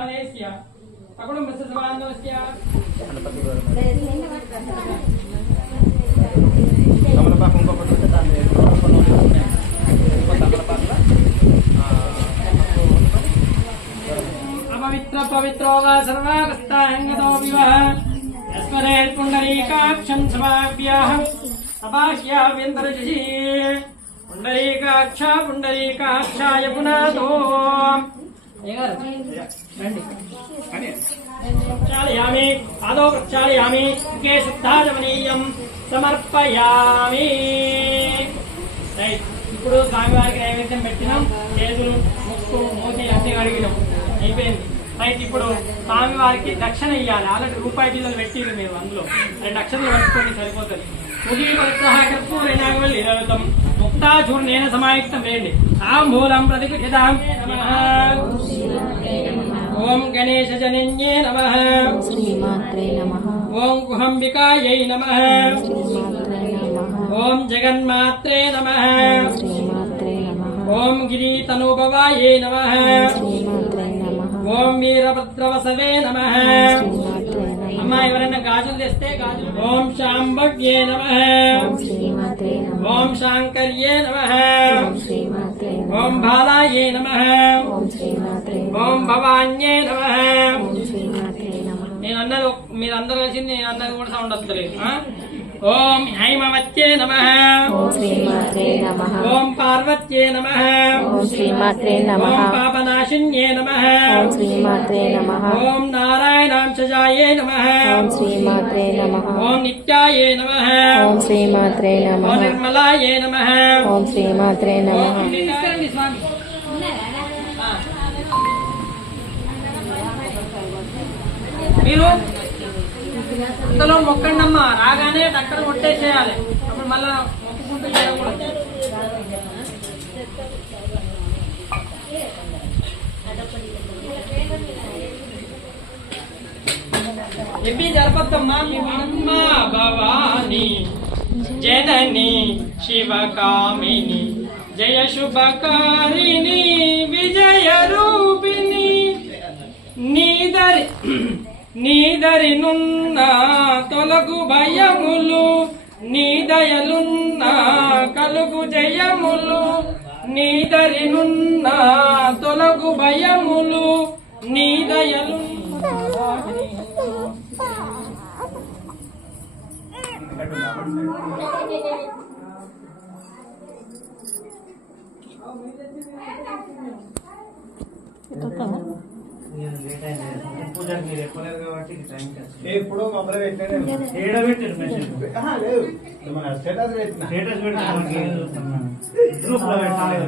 वृंदावनेस्य अकुटुम्बस्य समानस्य कमलपाकं को पत्र दाने अपवित्र पवित्रो वा सर्वागस्ताङ्गतो विवः यस्मरे पुण्डरीकाक्षं समाभ्यः अपाह्याभ्यन्तरजि पुण्डरीकाक्षाय पुनातो प्रक्षालयामि आदौ प्रक्षालयामि के शुद्धाजमनीयं సమర్పయామి. ఇప్పుడు స్వామివారికి నైవేద్యం పెట్టినాం, చేతులు ముక్కు మూతి అన్ని కడిగినాం, అయిపోయింది. రైట్, ఇప్పుడు స్వామివారికి దక్షిణ ఇవ్వాలి. ఆల్రెడీ రూపాయి బిల్లలు పెట్టిరు మీరు, అందులో 2 అక్షరాలు పట్టుకొని సరిపోతుంది. ముఖీపరిత్రహకర్పూరేణాగవల్లిరవితం ముక్తాచూర్ణేన సమాయుక్తం వేయండి. తాంబూలం ప్రతిగృహ్యతాం. ఓం గణేశజనన్యే నమః. శ్రీమాత్రే నమః. ఓం కుహంబికాయై నమః. ఓం జగన్మాత్రే నమః. శ్రీమాత్రే నమః. ఓం గిరీతనూపవాయై నమః. శ్రీమాత్రే నమః. ఓం వీరభద్రవసవే నమః. శ్రీమాత్రే నమః. అమ్మా ఎవరైనా గాజులు తెస్తే గాజులు. ఓం శాంభవ్యే నమః. శ్రీమాత్రే నమః. ఓం శాంకర్యే నమః. శ్రీమాత్రే నమః. ఓం బాలాయే నమః. శ్రీమాత్రే నమః. ఓం భవాన్యే నమః. శ్రీమాత్రే నమః. నేను అన్నది మీరందరూ కలిసి నేను అన్నది కూడా సౌండ్ వస్తలేదు. ఓం హైమవత్యే నమః. శ్రీమాత్రే నమః. ఓం పార్వత్యే నమః. శ్రీమాత్రే నమః. ఓం పాపనాశిన్యే నమః. శ్రీమాత్రే నమః. ఓం నారాయణాంశజాయే నమః. శ్రీమాత్రే నమః. ఓం నిత్యాయే నమః. శ్రీమాత్రే నమః. ఓం నిర్మలాయే నమః. శ్రీమాత్రే నమః. మీరు ఇంతలో మొక్కండమ్మా, రాగానే డాక్టర్ కొట్టేసేయాలి. అప్పుడు మళ్ళా మొక్కుకుంటూ చేయకూడదు. ఎప్పి జరపద్దమ్మా. మీ అమ్మ భవాని జనని శివకామిని జయ శుభకారిణి విజయ రూపిణి నీదరినున్న తొలగు భయములు నీదయలున్న కలుగు జయములు నీదరినున్న తొలగు భయములు నీదయలున్న. ఇప్పుడు మొదలు పెట్టారు స్టేటస్ పెట్టిన గ్రూప్ లో పెట్టాలి.